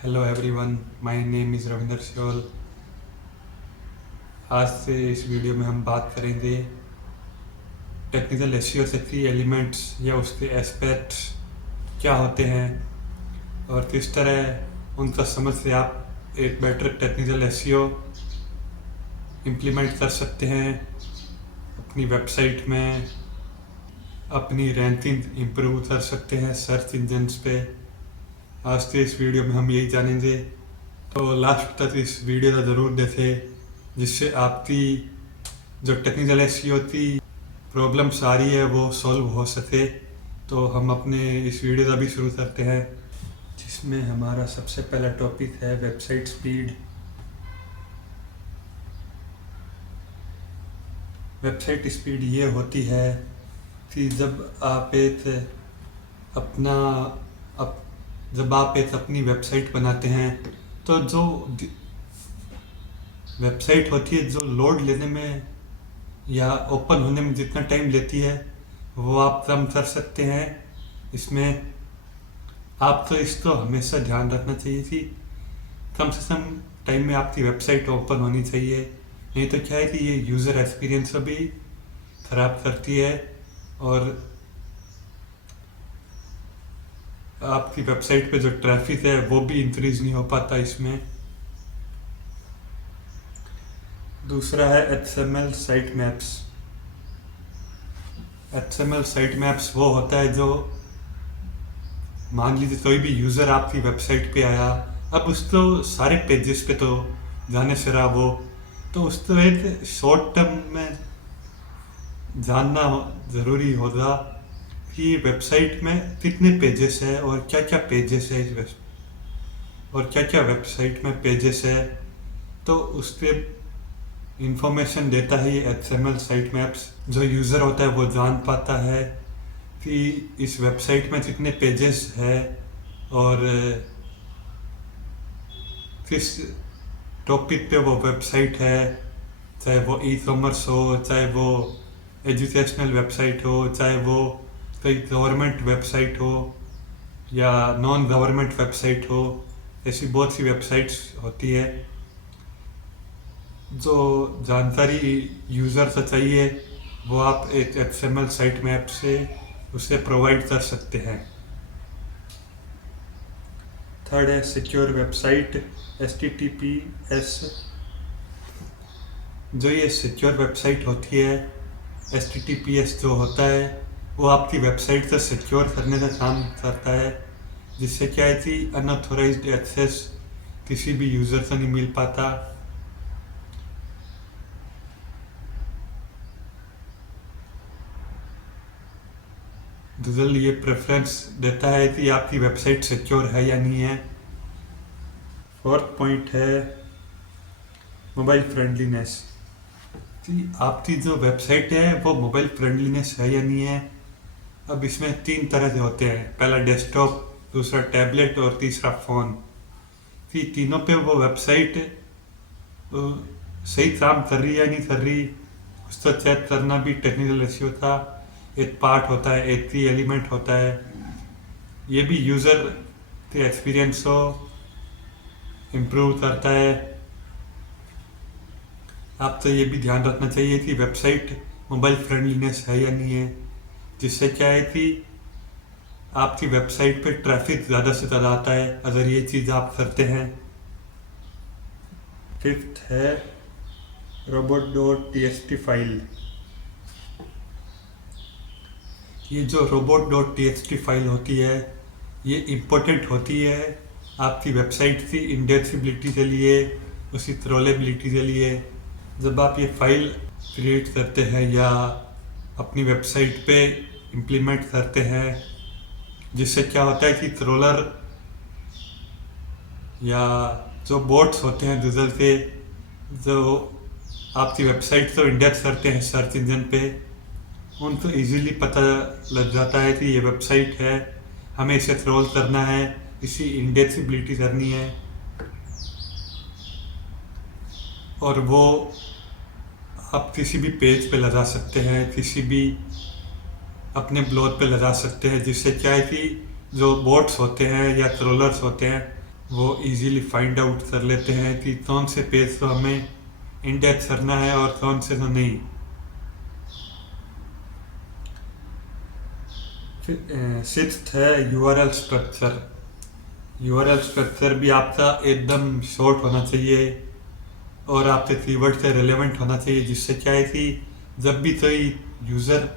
Hello everyone, my name is Ravinder Shyol. आज से इस वीडियो में हम बात करेंगे टेक्निकल एसईओ से की एलिमेंट्स या उसके एस्पेक्ट्स क्या होते हैं और किस तरह उनका समझ से आप एक बेटर टेक्निकल एसईओ इम्प्लीमेंट कर सकते हैं अपनी वेबसाइट में, अपनी रैंकिंग इम्प्रूव कर सकते हैं सर्च इंजन्स पे। आज के इस वीडियो में हम यही जानेंगे, तो लास्ट तक इस वीडियो को ज़रूर देखें जिससे आपकी जो टेक्निकल एसईओ की प्रॉब्लम्स आ रही है वो सॉल्व हो सके। तो हम अपने इस वीडियो का भी शुरू करते हैं, जिसमें हमारा सबसे पहला टॉपिक है वेबसाइट स्पीड। वेबसाइट स्पीड ये होती है कि अपना अप, जब आप एक अपनी वेबसाइट बनाते हैं तो जो वेबसाइट होती है जो लोड लेने में या ओपन होने में जितना टाइम लेती है वो आप कम कर सकते हैं। इसमें आपको इसको हमेशा ध्यान रखना चाहिए कि कम से कम टाइम में आपकी वेबसाइट ओपन होनी चाहिए, नहीं तो क्या है कि ये यूज़र एक्सपीरियंस को भी ख़राब करती है और आपकी वेबसाइट पे जो ट्रैफिक है वो भी इंक्रीज नहीं हो पाता इसमें। दूसरा है HTML site maps. HTML site maps वो होता है जो, मान लीजिए कोई भी यूज़र आपकी वेबसाइट पे आया, अब उसको सारे पेजेस पे तो जाने से रहा वो, तो उसको एक शॉर्ट टर्म में जानना ज़रूरी होगा कि वेबसाइट में कितने पेजेस है और क्या क्या पेजेस है और क्या क्या वेबसाइट में पेजेस है। तो उसके इंफॉर्मेशन देता है ये HTML साइट मैप्स। जो यूज़र होता है वो जान पाता है कि इस वेबसाइट में कितने पेजेस है और किस टॉपिक पे वो वेबसाइट है, चाहे वो ई कॉमर्स हो, चाहे वो एजुकेशनल वेबसाइट हो, चाहे वो कोई गवर्नमेंट वेबसाइट हो या नॉन गवर्नमेंट वेबसाइट हो। ऐसी बहुत सी वेबसाइट्स होती है। जो जानकारी यूज़र से चाहिए वो आप एक HTML साइट मैप से उसे प्रोवाइड कर सकते हैं। थर्ड है सिक्योर वेबसाइट HTTPS। जो ये सिक्योर वेबसाइट होती है, HTTPS जो होता है वो आपकी वेबसाइट को सिक्योर करने का काम करता है, जिससे क्या है कि अनऑथोराइज्ड एक्सेस किसी भी यूज़र से नहीं मिल पाता। गूगल ये प्रेफरेंस देता है कि आपकी वेबसाइट सिक्योर है या नहीं है। फोर्थ पॉइंट है मोबाइल फ्रेंडलीनेस, कि आपकी जो वेबसाइट है वो मोबाइल फ्रेंडलीनेस है या नहीं है। अब इसमें 3 तरह से होते हैं, पहला डेस्कटॉप, दूसरा टैबलेट और तीसरा फ़ोन। कि तीनों पे वो वेबसाइट सही काम कर रही है या नहीं कर रही, उसका चेक करना भी टेक्निकल एसईओ का एक पार्ट होता है, एक की एलिमेंट होता है। ये भी यूज़र के एक्सपीरियंस को इम्प्रूव करता है। आपको ये भी ध्यान रखना चाहिए कि वेबसाइट मोबाइल फ्रेंडलीनेस है या नहीं है, जिससे क्या है कि आपकी वेबसाइट पे ट्रैफिक ज़्यादा से ज़्यादा आता है अगर ये चीज़ आप करते हैं। फिफ्थ है robot.txt फाइल। ये जो robot.txt फाइल होती है ये इम्पोर्टेंट होती है आपकी वेबसाइट की इंडेक्सिबिलिटी के लिए, उसकी क्रोलेबिलिटी के लिए। जब आप ये फाइल क्रिएट करते हैं या अपनी वेबसाइट पे इम्प्लीमेंट करते हैं, जिससे क्या होता है कि क्रोलर या जो बोट्स होते हैं गूगल के, जो आपकी वेबसाइट को इंडेक्स करते हैं सर्च इंजन पे, उनको इजीली पता लग जाता है कि ये वेबसाइट है, हमें इसे क्रोल करना है, इसी इंडेक्सिबिलिटी करनी है, और वो आप किसी भी पेज पे लगा सकते हैं, किसी भी अपने ब्लॉग पे लगा सकते हैं। जिससे क्या है कि जो बोट्स होते हैं या क्रोलर्स होते हैं वो इजीली फाइंड आउट कर लेते हैं कि कौन से पेज तो हमें इन डेप्थ करना है और कौन से तो नहीं। फिर सिक्स्थ है यूआरएल स्ट्रक्चर। यूआरएल स्ट्रक्चर भी आपका एकदम शॉर्ट होना चाहिए और आपके कीवर्ड से रिलेवेंट होना चाहिए, जिससे क्या है कि जब भी कोई यूज़र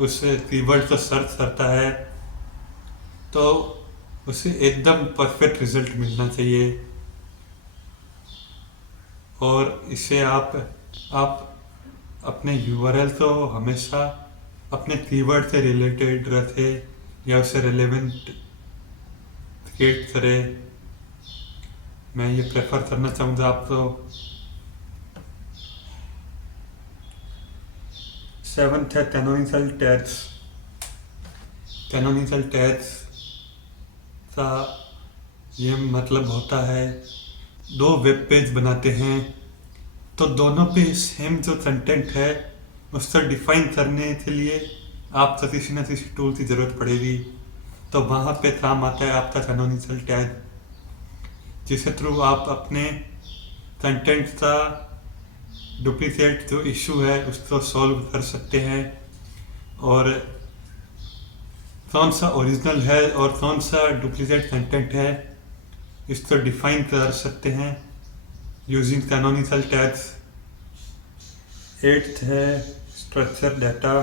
उस कीवर्ड को सर्च करता है तो उसे एकदम परफेक्ट रिजल्ट मिलना चाहिए। और इससे आप अपने यूआरएल को हमेशा अपने कीवर्ड से रिलेटेड रखे या उसे रिलेवेंट क्रिएट करे। मैं ये प्रेफर करना चाहूँगा आपको। सेवन्थ है कैनोनिकल टैग्स। कैनोनिकल टैग्स का ये मतलब होता है, दो वेब पेज बनाते हैं तो दोनों पे सेम जो कंटेंट है उसको डिफाइन करने के लिए आपको किसी न किसी टूल की ज़रूरत पड़ेगी। तो वहाँ पे काम आता है आपका कैनोनिकल टैग, जिसके थ्रू आप अपने कंटेंट का डुप्लीकेट जो इशू है उसको सॉल्व कर सकते हैं और कौन सा ओरिजिनल है और कौन सा डुप्लीकेट कंटेंट है इसको डिफाइन कर सकते हैं यूजिंग कैनोनिकल टैग्स। एट्थ है स्ट्रक्चर डाटा।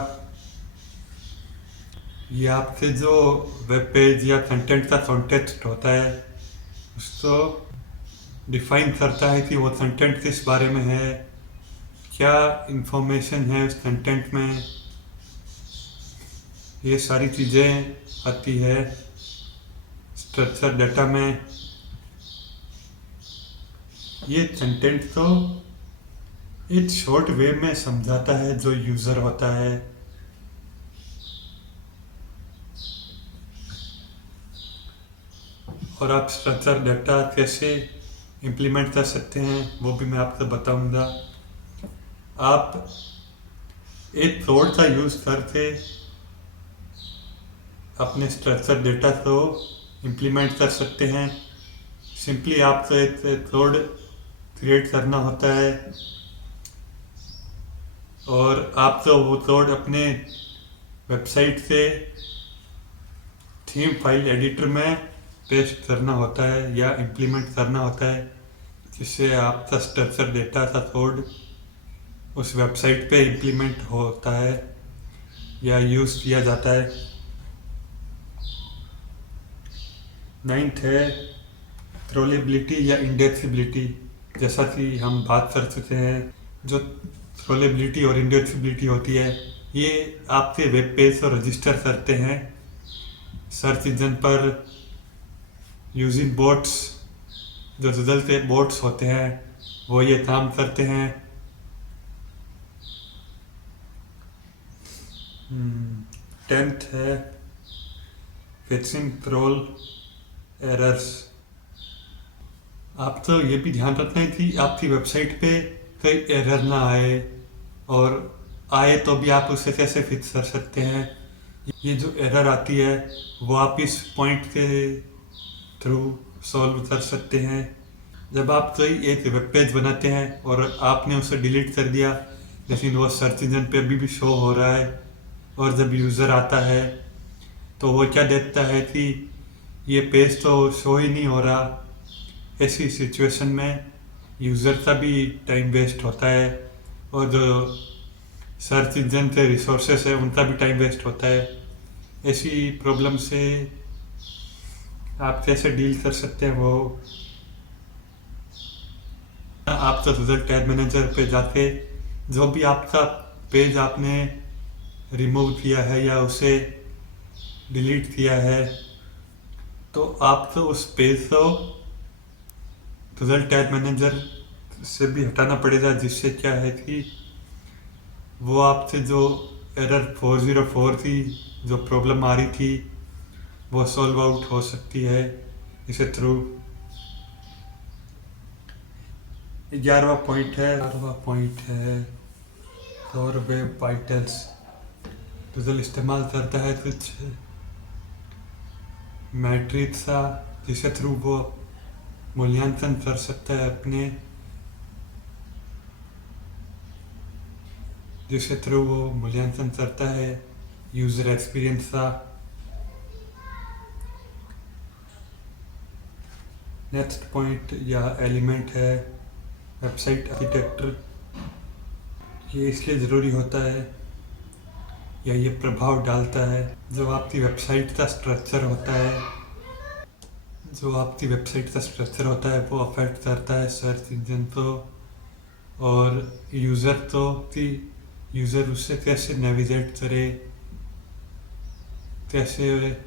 ये आपके जो वेब पेज या कंटेंट का कॉन्टेक्स्ट होता है उसको डिफाइन करता है कि वो कंटेंट किस बारे में है, क्या इंफॉर्मेशन है उस कंटेंट में। ये सारी चीज़ें आती है स्ट्रक्चर डाटा में। ये कंटेंट को एक शॉर्ट वे में समझाता है जो यूज़र होता है। और आप स्ट्रक्चर डाटा कैसे इम्प्लीमेंट कर सकते हैं वो भी मैं आपको बताऊंगा। आप एक कोड का यूज़ करके अपने स्ट्रक्चर डेटा को इम्प्लीमेंट कर सकते हैं। सिंपली आपको एक कोड क्रिएट करना होता है और आपको वो कोड अपने वेबसाइट से थीम फाइल एडिटर में पेस्ट करना होता है या इम्प्लीमेंट करना होता है, जिससे आपका स्ट्रक्चर डेटा का कोड उस वेबसाइट पे इम्प्लीमेंट होता है या यूज़ किया जाता है। नाइन्थ है ट्रोलेबिलिटी या इंडेक्सिबिलिटी। जैसा कि हम बात कर चुके हैं, जो ट्रोलेबिलिटी और इंडेक्सिबिलिटी होती है ये आपके वेब पेज को रजिस्टर करते हैं सर्च इंजन पर यूजिंग बोट्स। जो रिजल्ट के बोट्स होते हैं वो ये काम करते हैं। टेंथ है फिक्सिंग ट्रोल एरर्स। आपको ये भी ध्यान रखना है कि आपकी वेबसाइट पे कोई एरर ना आए, और आए तो भी आप उसे कैसे फिक्स कर सकते हैं। ये जो एरर आती है वो आप इस पॉइंट के थ्रू सॉल्व कर सकते हैं। जब आप कोई एक वेब पेज बनाते हैं और आपने उसे डिलीट कर दिया लेकिन वो सर्च इंजन पे अभी भी शो हो रहा है, और जब यूज़र आता है तो वो क्या देखता है कि ये पेज तो शो ही नहीं हो रहा। ऐसी सिचुएशन में यूज़र का भी टाइम वेस्ट होता है और जो सर्च इंजन के रिसोर्सेस है उनका भी टाइम वेस्ट होता है। ऐसी प्रॉब्लम से आप कैसे डील कर सकते हैं वो आप तो रिजल्ट टैग मैनेजर पे जाके जो भी आपका पेज आपने रिमूव किया है या उसे डिलीट किया है तो आपको उस पेज को रिजल्ट टैग मैनेजर से भी हटाना पड़ेगा, जिससे क्या है कि वो आपसे जो एरर 404 थी, जो प्रॉब्लम आ रही थी, वो सॉल्व आउट हो सकती है इसे थ्रू। 11वां पॉइंट है और वेब वाइटल्स। गूगल इस्तेमाल करता है कुछ मैट्रिक्स का जिसके थ्रू वो मूल्यांकन कर सकता है अपने, जिसके थ्रू वो मूल्यांकन करता है यूज़र एक्सपीरियंस का। नेक्स्ट पॉइंट या एलिमेंट है वेबसाइट आर्किटेक्चर। ये इसलिए ज़रूरी होता है या ये प्रभाव डालता है जो आपकी वेबसाइट का स्ट्रक्चर होता है, वो अफेक्ट करता है सर्च इंजन को और यूज़र को कि यूज़र उससे कैसे नेविगेट करे, कैसे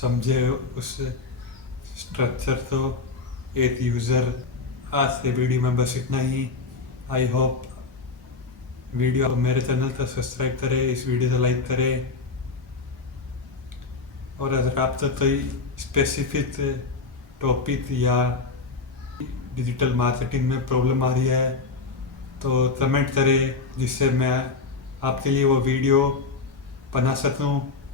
समझे उस स्ट्रक्चर को एक यूज़र। आज के वीडियो में बस इतना ही। आई होप वीडियो मेरे चैनल को सब्सक्राइब करें, इस वीडियो को लाइक करें, और अगर आपको कोई स्पेसिफिक टॉपिक या डिजिटल मार्केटिंग में प्रॉब्लम आ रही है तो कमेंट करें, जिससे मैं आपके लिए वो वीडियो बना सकूं।